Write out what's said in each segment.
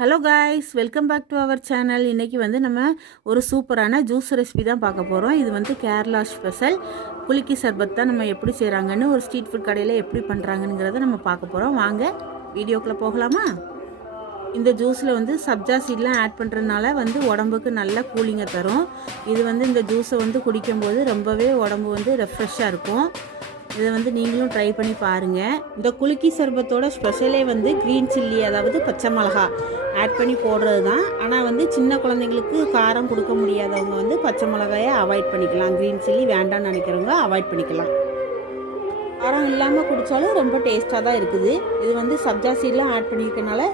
Hello guys, welcome back to our channel. இன்றைக்கி வந்து நம்ம ஒரு சூப்பரான ஜூஸ் ரெசிபி தான் பார்க்க போகிறோம். இது வந்து கேரளா ஸ்பெஷல் குலுக்கி சர்பத் தான். நம்ம எப்படி செய்கிறாங்கன்னு ஒரு ஸ்ட்ரீட் ஃபுட் கடையில் எப்படி பண்ணுறாங்கங்கிறத நம்ம பார்க்க போகிறோம். வாங்க வீடியோக்குள்ளே போகலாமா? இந்த ஜூஸில் வந்து சப்ஜா சீட்லாம் ஆட் பண்ணுறதுனால வந்து உடம்புக்கு நல்ல கூலிங்கை தரும். இது வந்து இந்த ஜூஸை வந்து குடிக்கும்போது ரொம்பவே உடம்பு வந்து ரெஃப்ரெஷ்ஷாக இருக்கும். இதை வந்து நீங்களும் ட்ரை பண்ணி பாருங்கள். இந்த குலுக்கி சர்பத்தோட ஸ்பெஷலே வந்து க்ரீன் சில்லி, அதாவது பச்சை மிளகா ஆட் பண்ணி போடுறது தான். ஆனால் வந்து சின்ன குழந்தைங்களுக்கு காரம் கொடுக்க முடியாதவங்க வந்து பச்சை மிளகாயை அவாய்ட் பண்ணிக்கலாம். க்ரீன் சில்லி வேண்டாம்னு நினைக்கிறவங்க அவாய்ட் பண்ணிக்கலாம். காரம் இல்லாமல் குடித்தாலும் ரொம்ப டேஸ்ட்டாக தான் இருக்குது. இது வந்து சப்ஜா சீட்லாம் ஆட் பண்ணியிருக்கனால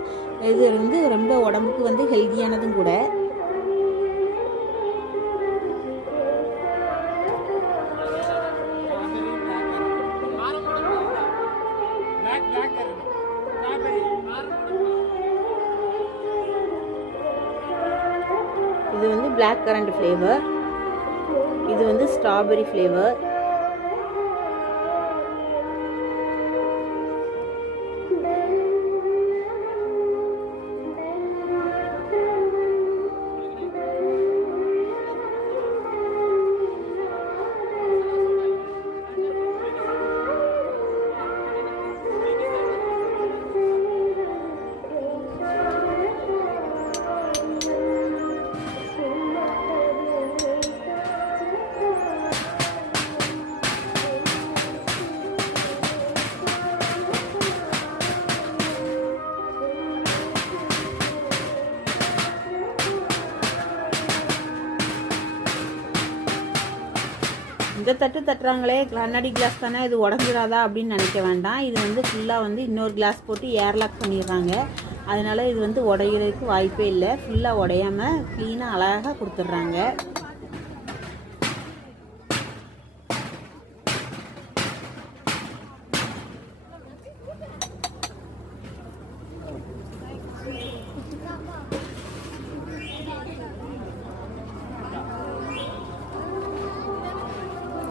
இது வந்து ரொம்ப உடம்புக்கு வந்து ஹெல்த்தியானதும் கூட. இது வந்து பிளாக் கரண்ட் ஃப்ளேவர், இது வந்து ஸ்ட்ராபெரி ஃப்ளேவர், இந்த தட்டு தட்டுறாங்களே கண்ணாடி கிளாஸ் தானே, இது உடஞ்சிடாதா அப்படின்னு நினைக்க வேண்டாம். இது வந்து ஃபுல்லாக வந்து இன்னொரு கிளாஸ் போட்டு ஏர்லாக் பண்ணிடுறாங்க. அதனால் இது வந்து உடையிறதுக்கு வாய்ப்பே இல்லை. ஃபுல்லாக உடையாமல் க்ளீனாக அழகாக கொடுத்துட்றாங்க.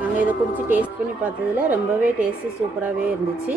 நாங்கள் இதை குடித்து டேஸ்ட் பண்ணி பார்த்ததில் ரொம்பவே டேஸ்ட்டு சூப்பராகவே இருந்துச்சு.